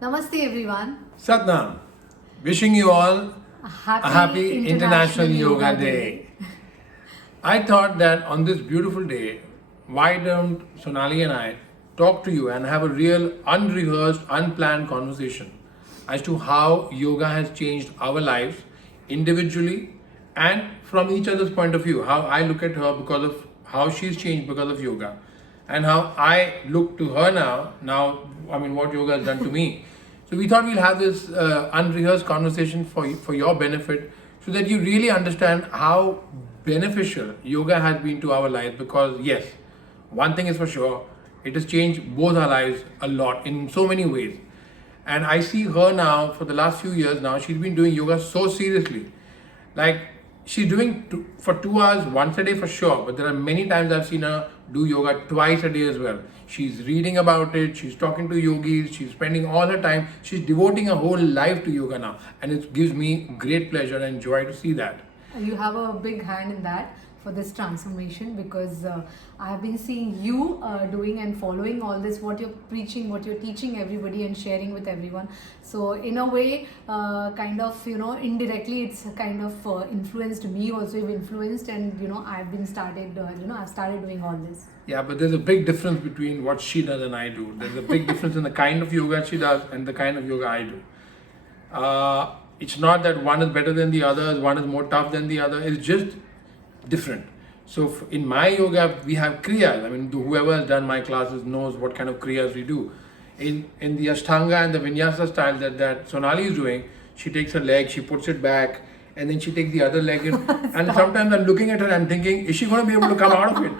Namaste everyone. Satnam, wishing you all a happy International Yoga Day. Day. I thought that on this beautiful day, why don't Sonali and I talk to you and have a real unrehearsed, unplanned conversation as to how yoga has changed our lives individually and from each other's point of view. How I look at her because of how she's changed because of yoga, and how I look to her now. I mean, what yoga has done to me. So we thought we'll have this unrehearsed conversation for your benefit, so that you really understand how beneficial yoga has been to our lives. Because yes, one thing is for sure, it has changed both our lives a lot in so many ways. And I see her now for the last few years now. She's been doing yoga so seriously, like she's doing for 2 hours once a day for sure, but there are many times I've seen her do yoga twice a day as well. She's reading about it, she's talking to yogis, she's spending all her time, she's devoting her whole life to yoga now, and it gives me great pleasure and joy to see that. You have a big hand in that for this transformation because I have been seeing you doing and following all this, what you're preaching, what you're teaching everybody and sharing with everyone. So in a way, kind of, indirectly it's kind of influenced me also. You've influenced, and I've been started, I've started doing all this. Yeah, but there's a big difference between what she does and I do. There's a big difference in the kind of yoga she does and the kind of yoga I do. It's not that one is better than the other, one is more tough than the other. It's just different. So in my yoga, we have kriyas. I mean, whoever has done my classes knows what kind of kriyas we do. In the Ashtanga and the Vinyasa style that Sonali is doing, she takes her leg, she puts it back, and then she takes the other leg in. And sometimes I'm looking at her and thinking, is she going to be able to come out of it?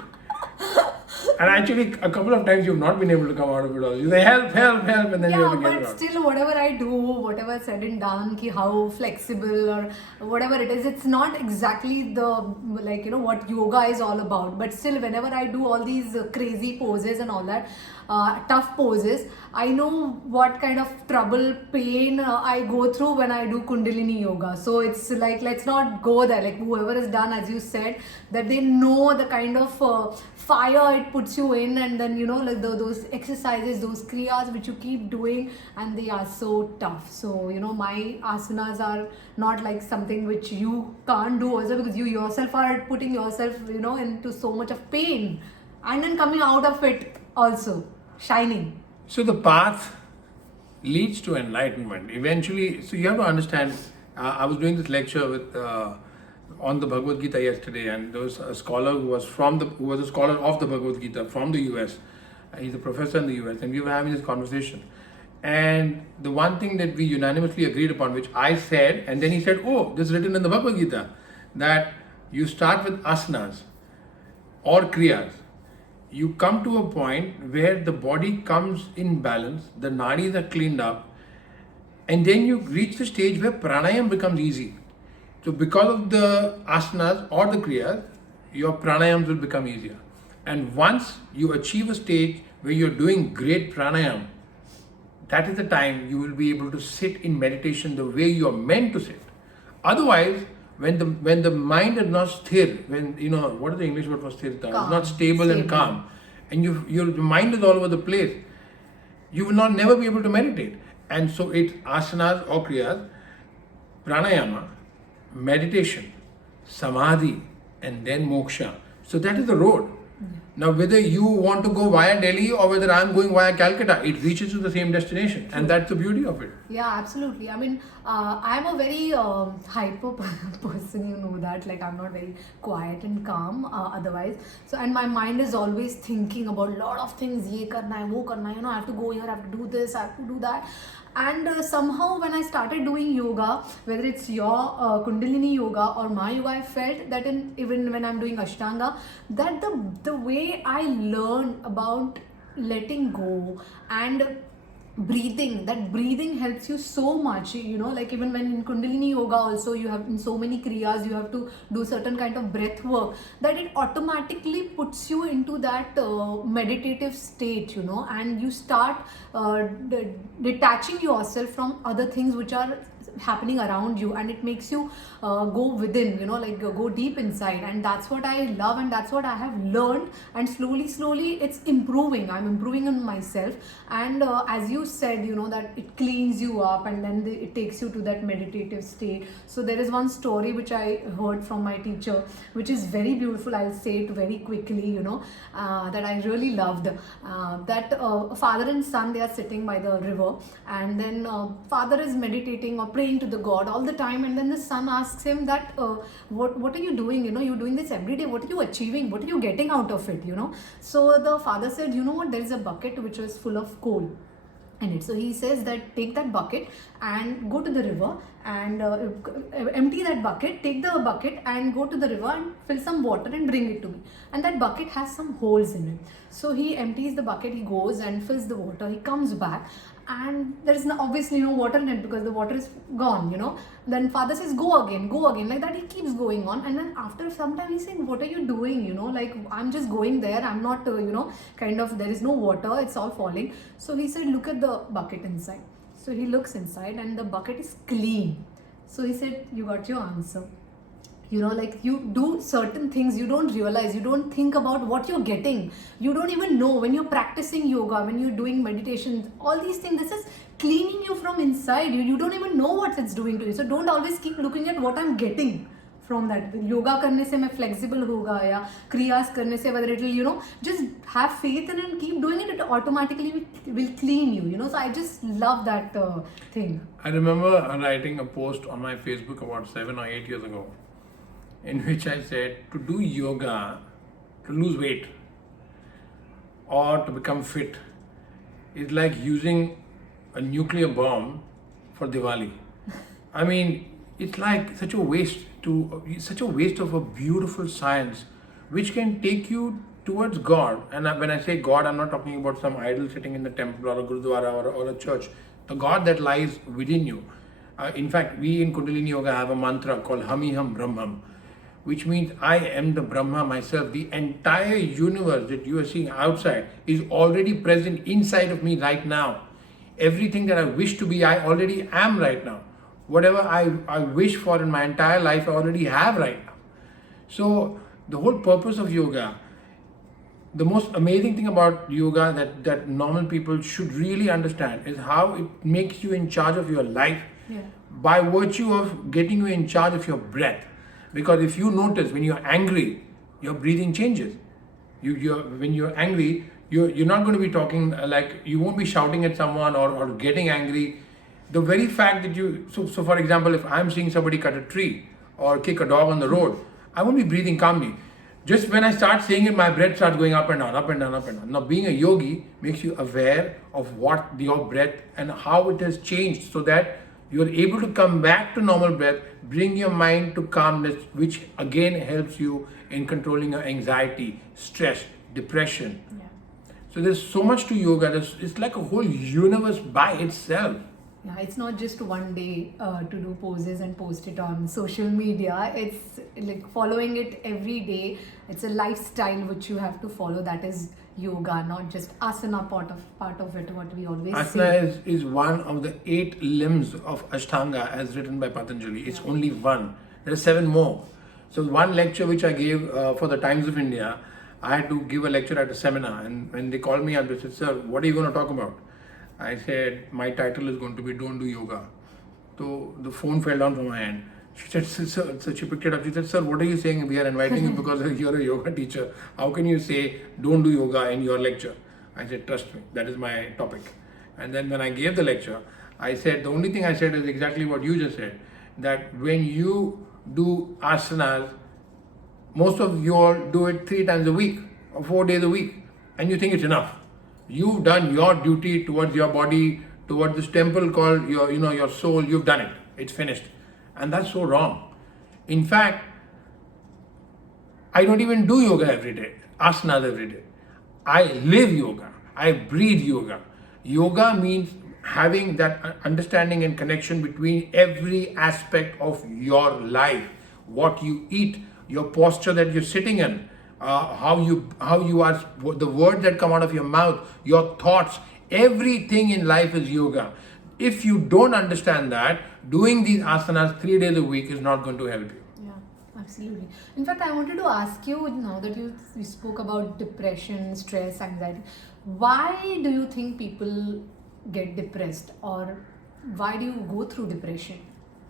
And actually, a couple of times you've not been able to come out of it all. You say, help, help, help, and then you have to get it but out. still, whatever I do, whatever said and done, ki how flexible or whatever it is, it's not exactly the, what yoga is all about. But still, whenever I do all these crazy poses and all that, tough poses, I know what kind of trouble, pain I go through when I do Kundalini yoga. So it's like, let's not go there. Like whoever is done, as you said, that they know the kind of fire it puts you in, and then those exercises, those kriyas which you keep doing, and they are so tough. So my asanas are not like something which you can't do also, because you yourself are putting yourself into so much of pain, and then coming out of it also shining. So the path leads to enlightenment eventually. So you have to understand. I was doing this lecture with on the Bhagavad Gita yesterday, and there was a scholar who was a scholar of the Bhagavad Gita from the US. He's a professor in the US, and we were having this conversation. And the one thing that we unanimously agreed upon, which I said, and then he said, "Oh, this is written in the Bhagavad Gita that you start with asanas or kriyas. You come to a point where the body comes in balance, the nadis are cleaned up, and then you reach the stage where pranayam becomes easy. So because of the asanas or the kriyas, your pranayams will become easier. And once you achieve a stage where you're doing great pranayam, that is the time you will be able to sit in meditation the way you're meant to sit. Otherwise, when the mind is not sthir, when what is the English word for sthirta? It's not stable and calm, and your mind is all over the place, you will never be able to meditate. And so it's asanas or kriyas, pranayama, meditation, samadhi, and then moksha. So that is the road. Now, whether you want to go via Delhi or whether I'm going via Calcutta, it reaches to the same destination. And that's the beauty of it. Yeah, absolutely. I mean, I'm a very hyper person, you know that. Like, I'm not very quiet and calm otherwise. So, and my mind is always thinking about a lot of things. Ye karna hai, wo karna hai, I have to go here, I have to do this, I have to do that. And somehow when I started doing yoga, whether it's your Kundalini yoga or my yoga, I felt that even when I'm doing Ashtanga, that the way I learned about letting go and breathing, that breathing helps you so much, like even when in Kundalini yoga also, you have in so many kriyas, you have to do certain kind of breath work, that it automatically puts you into that meditative state, and you start detaching yourself from other things which are happening around you, and it makes you go within, go deep inside. And that's what I love, and that's what I have learned, and slowly it's improving. I'm improving in myself. And as you said, that it cleans you up and then it takes you to that meditative state. So there is one story which I heard from my teacher, which is very beautiful. I'll say it very quickly, that I really loved. That father and son, they are sitting by the river, and then father is meditating or praying to the God all the time, and then the son asks him that, what are you doing? You're doing this every day. What are you achieving? What are you getting out of it? So the father said, you know what? There is a bucket which was full of coal in it. So he says that take that bucket and go to the river and empty that bucket, take the bucket and go to the river and fill some water and bring it to me. And that bucket has some holes in it. So he empties the bucket, he goes and fills the water, he comes back, and there is obviously no water in it because the water is gone. Then father says, go again, like that. He keeps going on, and then after some time he's saying, what are you doing? Like, I'm just going there, I'm not kind of, there is no water, it's all falling. So he said, look at the bucket inside. So he looks inside and the bucket is clean. So he said, you got your answer. Like, you do certain things, you don't realize, you don't think about what you're getting. You don't even know when you're practicing yoga, when you're doing meditation, all these things, this is cleaning you from inside. You don't even know what it's doing to you. So don't always keep looking at what I'm getting from that. Yoga karne se main flexible hoga, ya kriyas karne se, whether it will, just have faith in it and keep doing it, it automatically will clean you, So I just love that thing. I remember writing a post on my Facebook about 7 or 8 years ago, in which I said to do yoga, to lose weight or to become fit is like using a nuclear bomb for Diwali. I mean, it's like such a waste of a beautiful science which can take you towards God. And when I say God, I'm not talking about some idol sitting in the temple or a gurudwara or a church. The God that lies within you. In fact, we in Kundalini Yoga have a mantra called Hamiham Brahmam, which means I am the Brahma myself. The entire universe that you are seeing outside is already present inside of me right now. Everything that I wish to be, I already am right now. Whatever I wish for in my entire life, I already have right now. So the whole purpose of yoga, the most amazing thing about yoga that normal people should really understand is how it makes you in charge of your life, by virtue of getting you in charge of your breath. Because if you notice, when you're angry, your breathing changes. When you're angry, you're not going to be talking like, you won't be shouting at someone or getting angry. The very fact that so for example, if I'm seeing somebody cut a tree or kick a dog on the road, I won't be breathing calmly. Just when I start saying it, my breath starts going up and down, up and down, up and down. Now, being a yogi makes you aware of what your breath and how it has changed, so that you're able to come back to normal breath, bring your mind to calmness, which again helps you in controlling your anxiety, stress, depression. Yeah. So there's so much to yoga. It's like a whole universe by itself. Yeah, it's not just one day to do poses and post it on social media. It's like following it every day. It's a lifestyle which you have to follow. That is yoga, not just asana part of it, what we always say. Asana is one of the 8 limbs of Ashtanga as written by Patanjali. It's only one. There are 7 more. So one lecture which I gave for the Times of India, I had to give a lecture at a seminar, and when they called me up, they said, sir, what are you going to talk about? I said, my title is going to be Don't Do Yoga. So the phone fell down from my hand. She said, sir, so she picked it up. She said, sir, what are you saying? We are inviting you because you're a yoga teacher. How can you say don't do yoga in your lecture? I said, trust me, that is my topic. And then when I gave the lecture, I said, the only thing I said is exactly what you just said, that when you do asanas, most of you all do it 3 times a week or 4 days a week, and you think it's enough. You've done your duty towards your body, towards this temple called your soul. You've done it. It's finished. And that's so wrong. In fact, I don't even do yoga every day, asanas every day. I live yoga. I breathe yoga. Yoga means having that understanding and connection between every aspect of your life. What you eat, your posture that you're sitting in, how you are, the words that come out of your mouth, your thoughts, everything in life is yoga. If you don't understand that, doing these asanas 3 days a week is not going to help you. Yeah, absolutely. In fact, I wanted to ask you, now that you spoke about depression, stress, anxiety, why do you think people get depressed, or why do you go through depression?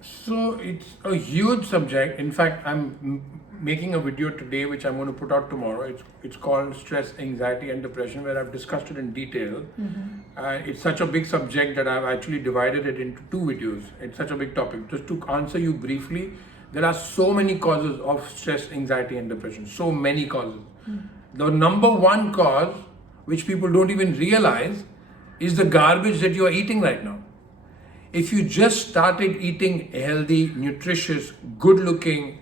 So it's a huge subject. In fact, making a video today, which I'm going to put out tomorrow. It's called stress, anxiety, and depression, where I've discussed it in detail. It's such a big subject that I've actually divided it into two videos. It's such a big topic. Just to answer you briefly, there are so many causes of stress, anxiety, and depression. So many causes. The number one cause, which people don't even realize, is the garbage that you are eating right now. If you just started eating healthy, nutritious, good looking,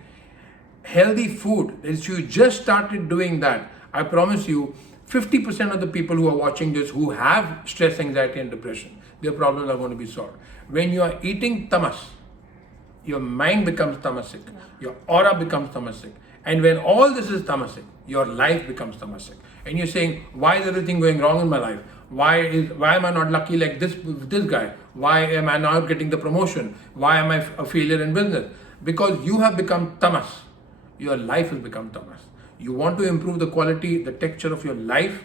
healthy food, if you just started doing that, I promise you, 50% of the people who are watching this who have stress, anxiety, and depression, their problems are going to be solved. When you are eating tamas, your mind becomes tamasic, your aura becomes tamasic. And when all this is tamasic, your life becomes tamasic. And you're saying, why is everything going wrong in my life? Why am I not lucky like this guy? Why am I not getting the promotion? Why am I a failure in business? Because you have become tamas. Your life has become tamas. You want to improve the quality, the texture of your life,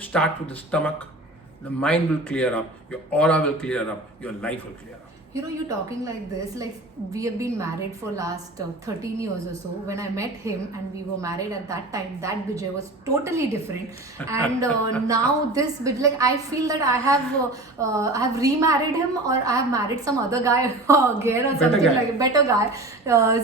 start with the stomach. The mind will clear up, your aura will clear up, your life will clear up. You know, you're talking like this, like we have been married for last 13 years or so. When I met him and we were married at that time, that Bijay was totally different. And now this Bijay, like I feel that I have remarried him, or I have married some other guy again, or something like a better guy.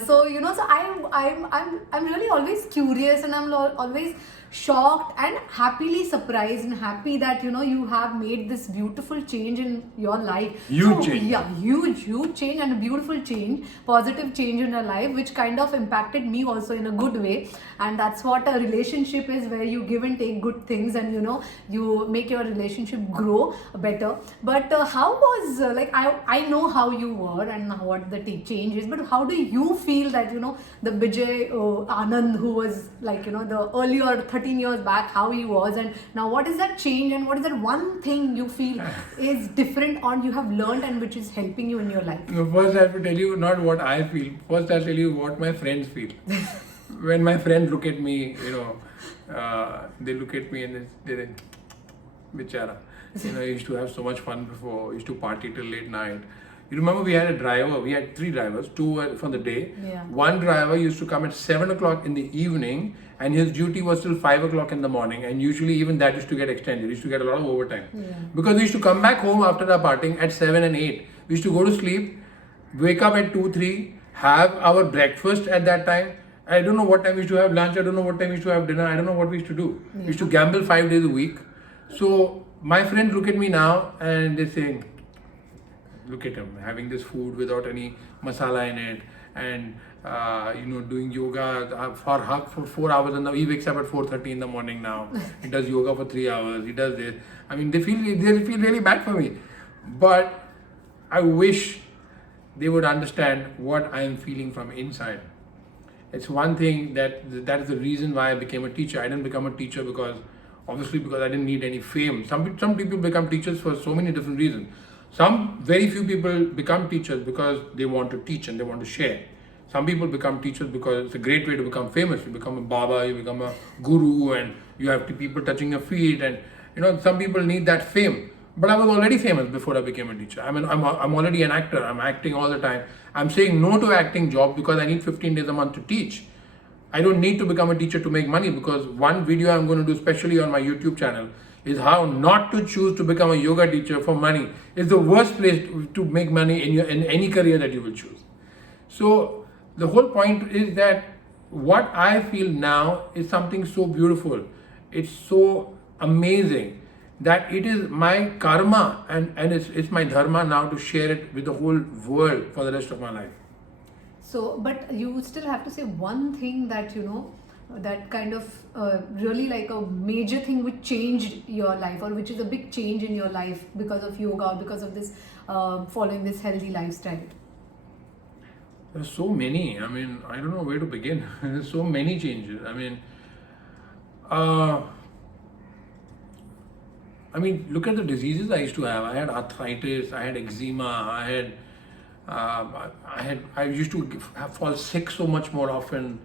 So you know, so I'm really always curious, and I'm always shocked and happily surprised and happy that, you know, you have made this beautiful change in your life. Huge change. Yeah, huge change, and a beautiful change, positive change in your life, which kind of impacted me also in a good way. And that's what a relationship is, where you give and take good things, and you know, you make your relationship grow better. But how was like I know how you were and what the change is, but how do you feel that, you know, the Bijay Anand, who was like, you know, the earlier 13 years back, how he was, and now what is that change, and what is that one thing you feel is different, or you have learned, and which is helping you in your life? First, I have to tell you not what I feel. First, I'll tell you what my friends feel. When my friends look at me, you know, they look at me and they think, Bichara. You know, I used to have so much fun before. I used to party till late night. You remember we had a driver, we had 3 drivers, 2 were for the day. Yeah. One driver used to come at 7 o'clock in the evening, and his duty was till 5 o'clock in the morning, and usually even that used to get extended. He used to get a lot of overtime. Yeah. Because we used to come back home after our partying at 7 and 8. We used to go to sleep, wake up at 2, 3, have our breakfast at that time. I don't know what time we used to have lunch, I don't know what time we used to have dinner, I don't know what we used to do. Yeah. We used to gamble 5 days a week. So my friends look at me now and they say, look at him having this food without any masala in it, and you know, doing yoga for 4 hours, and he wakes up at 4:30 in the morning now. He does yoga for 3 hours. He does this. I mean, they feel really bad for me, but I wish they would understand what I am feeling from inside. It's one thing that is the reason why I became a teacher. I didn't become a teacher because I didn't need any fame. Some people become teachers for so many different reasons. Very few people become teachers because they want to teach and they want to share. Some people become teachers because it's a great way to become famous. You become a Baba, you become a guru, and you have people touching your feet, and you know, some people need that fame. But I was already famous before I became a teacher. I mean, I'm already an actor. I'm acting all the time. I'm saying no to acting job because I need 15 days a month to teach. I don't need to become a teacher to make money, because one video I'm going to do especially on my YouTube channel is how not to choose to become a yoga teacher for money. It's the worst place to make money in any career that you will choose. So the whole point is that what I feel now is something so beautiful. It's so amazing that it is my karma and it's my dharma now to share it with the whole world for the rest of my life. So, but you still have to say one thing that, you know, that kind of really like a major thing which changed your life, or which is a big change in your life because of yoga, or because of this following this healthy lifestyle. There's so many. I mean, I don't know where to begin. There's so many changes. I mean, look at the diseases I used to have. I had arthritis, I had eczema, I used to fall sick so much more often.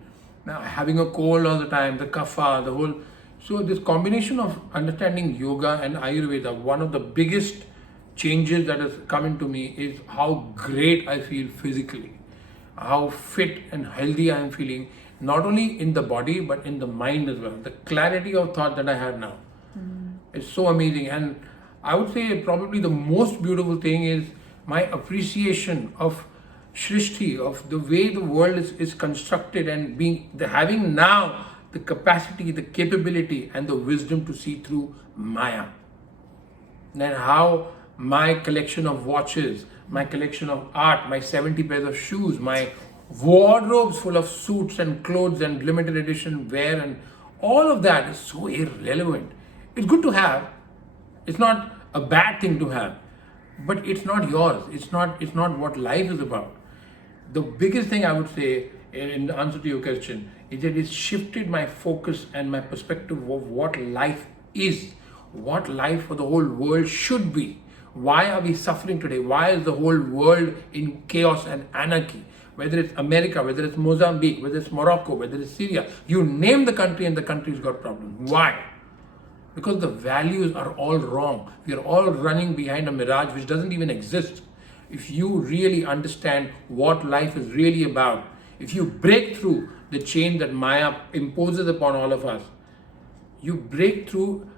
Now, having a cold all the time, the kapha, the whole, So this combination of understanding yoga and Ayurveda, one of the biggest changes that has come into me is how great I feel physically, how fit and healthy I am feeling, not only in the body but in the mind as well. The clarity of thought that I have now is so amazing. And I would say probably the most beautiful thing is my appreciation of Shrishti, of the way the world is constructed, and having now the capacity, the capability, and the wisdom to see through Maya. And how my collection of watches, my collection of art, my 70 pairs of shoes, my wardrobes full of suits and clothes and limited edition wear, and all of that is so irrelevant. It's good to have. It's not a bad thing to have, but it's not yours. It's not what life is about. The biggest thing I would say in the answer to your question is that it's shifted my focus and my perspective of what life is, what life for the whole world should be. Why are we suffering today? Why is the whole world in chaos and anarchy? Whether it's America, whether it's Mozambique, whether it's Morocco, whether it's Syria, you name the country and the country's got problems. Why? Because the values are all wrong. We are all running behind a mirage which doesn't even exist. If you really understand what life is really about, if you break through the chain that Maya imposes upon all of us, you break through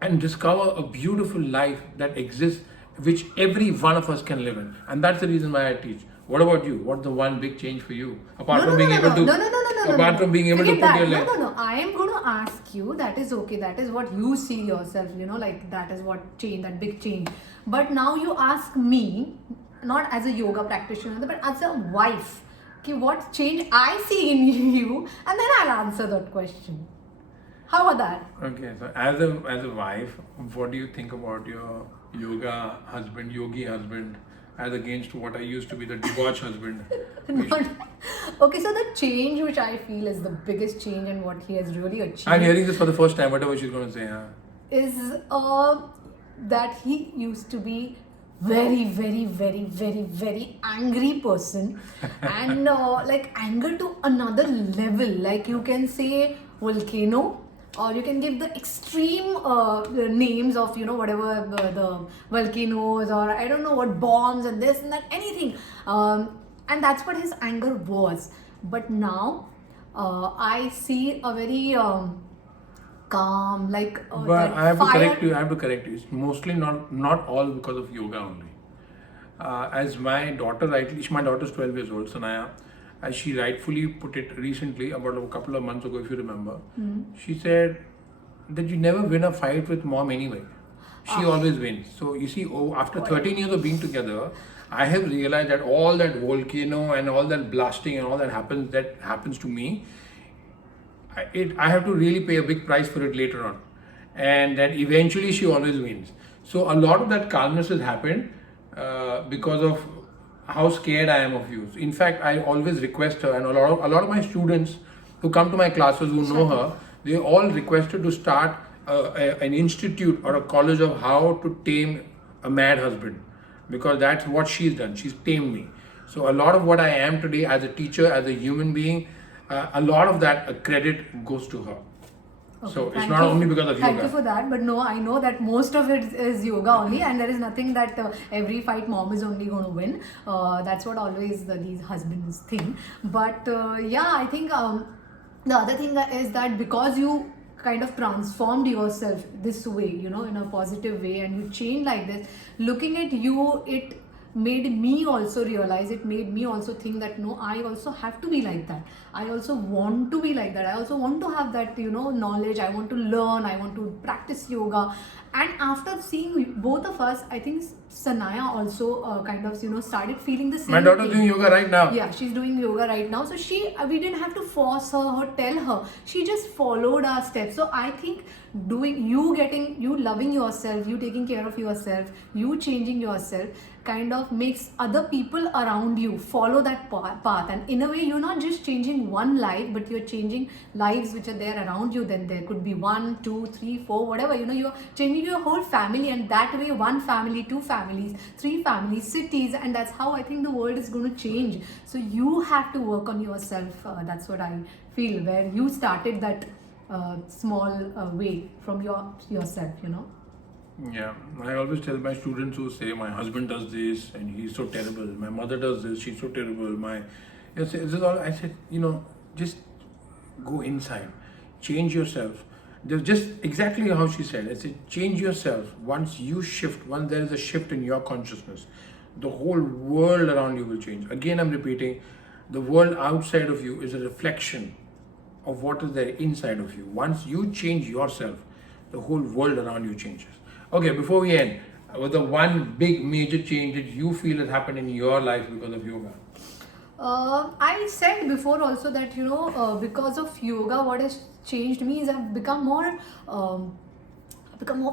and discover a beautiful life that exists, which every one of us can live in. And that's the reason why I teach. What about you? What's the one big change for you? Apart from being able to apart from being able to put your life. No. I am going to ask you. That is okay. That is what you see yourself. Like that is what change, that big change. But now you ask me, not as a yoga practitioner, but as a wife. Okay, what change I see in you, and then I'll answer that question. How about that? Okay, so as a wife, what do you think about your yoga husband, yogi husband, as against what I used to be the debauched husband? Okay, so the change which I feel is the biggest change and what he has really achieved. I'm hearing this for the first time, whatever she's going to say. Huh? Is that he used to be very angry person and like anger to another level, like you can say volcano, or you can give the extreme names of whatever the volcanoes, or I don't know what, bombs and this and that, anything, and that's what his anger was. But now I see a very calm, like But I have to correct you. It's mostly not all because of yoga only. As my daughter my daughter's 12 years old, Sanaya, as she rightfully put it recently, about a couple of months ago, if you remember, she said that you never win a fight with mom anyway. She always wins. So you see, after 13 years of being together, I have realized that all that volcano and all that blasting and all that happens to me, I have to really pay a big price for it later on, and that eventually she always wins. So a lot of that calmness has happened because of how scared I am of you. In fact, I always request her, and a lot of my students who come to my classes who know her, they all requested to start an institute or a college of how to tame a mad husband, because that's what she's done. She's tamed me. So a lot of what I am today as a teacher, as a human being, a lot of that credit goes to her. Okay, so it's not only because of yoga. Thank you for that, but no, I know that most of it is yoga only, and there is nothing that every fight mom is only going to win. That's what always these husbands think. But yeah, I think the other thing is that because you kind of transformed yourself this way, in a positive way, and you changed like this, looking at you, it made me also realize, it made me also think that no, I also have to be like that. I also want to be like that. I also want to have that knowledge. I want to learn, I want to practice yoga. And after seeing both of us, I think Sanaya also kind of started feeling the same. My daughter's thing. doing yoga right now. Yeah, she's doing yoga right now. So we didn't have to force her or tell her. She just followed our steps. So I think you loving yourself, you taking care of yourself, you changing yourself kind of makes other people around you follow that path. And in a way, you're not just changing one life, but you're changing lives which are there around you. Then there could be 1, 2, 3, 4, whatever, you're changing your whole family, and that way 1 family, 2 families, 3 families, cities, and that's how I think the world is going to change. So you have to work on yourself. That's what I feel, where you started that small way from yourself, you know. Yeah, I always tell my students who say my husband does this and he's so terrible. My mother does this, she's so terrible. This is all. I said, just go inside, change yourself. Just exactly how she said. I said, change yourself. Once you shift, once there is a shift in your consciousness, the whole world around you will change. Again, I'm repeating, the world outside of you is a reflection of what is there inside of you. Once you change yourself, the whole world around you changes. Okay, before we end, with the one big major change that you feel has happened in your life because of yoga? I said before also that, because of yoga, what has changed me is I've become more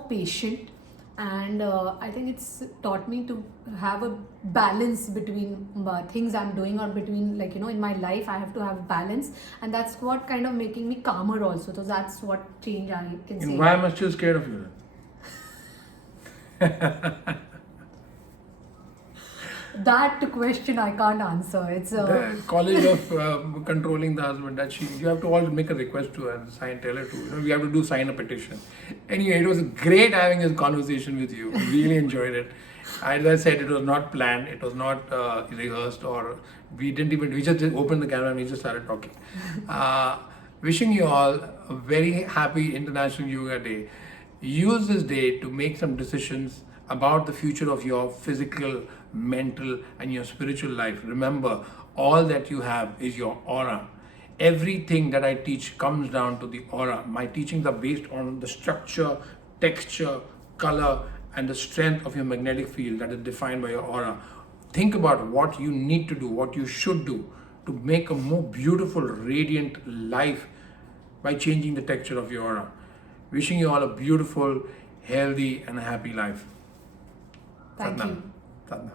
patient, and I think it's taught me to have a balance between things I'm doing, or between, like, in my life I have to have balance, and that's what kind of making me calmer also. So that's what change I can say. And why am I still scared of you then? That question I can't answer. It's The college of controlling the husband, that you have to always make a request to her and tell her to, you have to sign a petition. Anyway, it was great having this conversation with you. Really enjoyed it. As I said, it was not planned, it was not rehearsed, or we just opened the camera and we just started talking. Wishing you all a very happy International Yoga Day. Use this day to make some decisions about the future of your physical, mental, and your spiritual life. Remember, all that you have is your aura. Everything that I teach comes down to the aura. My teachings are based on the structure, texture, color, and the strength of your magnetic field that is defined by your aura. Think about what you need to do, what you should do to make a more beautiful, radiant life by changing the texture of your aura. Wishing you all a beautiful, healthy, and happy life. thank Satnam. you. Satnam.